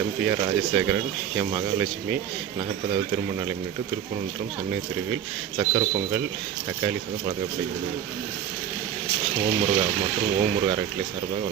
MBR Rajasekaran M Mahalakshmi 40வது திருமண நாளை முன்னிட்டு திருப்பரங்குன்றம் சென்னை தெருவில் சக்கரை பொங்கல் தக்காளி சாதம் வழங்கப்படுகிறது. ஓம் முருகா மற்றும் ஓம் முருகா அறக்கட்டளை சார்பாக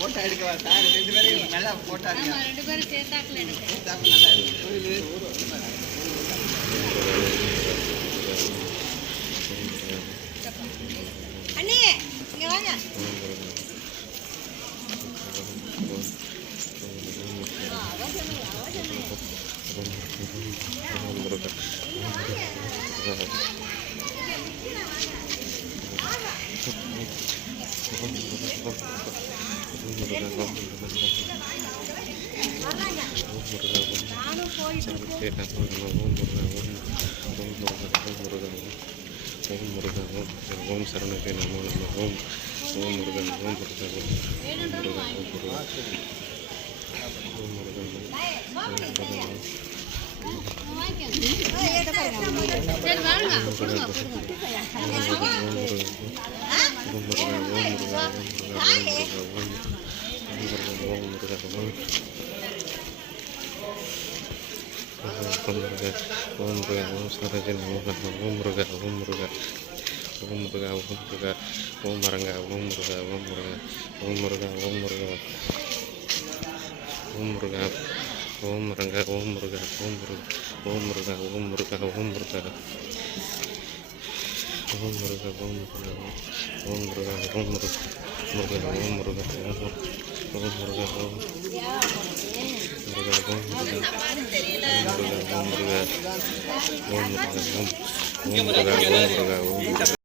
போட்டோ எடுக்கவா சார்? 2 பேரும் நல்லா போட்டோ எடுங்க. 2 பேரும் சேர்த்தாக்கல எடுங்க. நல்லா இருக்கு. அண்ணே இங்க வாங்க. ஓம் சரணத்தை நமோ நம. ஓம் ஓம் முருகன். ஓம் முருகன். ஓம் முருகன். ஓம் முருகன். ஓம் முருகன். ஓம் முருகா. ஓம் சரஜன். ஓம் முருகா. ஓம் முருகா. ஓம் முருகா. ஓம் முருகா. ஓம் மரங்கா. ஓம் முருகா. ஓம் முருகா. ஓம் முருகா. ஓம் முருகா. ஓம் முருகா. ஓம் மரங்கா. ஓம் முருகா. ஓம் முருகா. ஓம் முருகா. ஓம் முருகா. ஓம் முருகா. ஓம் முருகா. ஓம் முருகா. ஓம் முருகா. ஓம் முருகா. முருகா. ஓம் முருகா. ஓம் முருகா. ஓம் முருகா. ஓம் முருகா. ஓம் முருகா. ஓம் முருகா. ஓம் முருகா. ஓம் முருகா. ஓம் முருகா. ஓம் முருகா. ஓம் முருகா.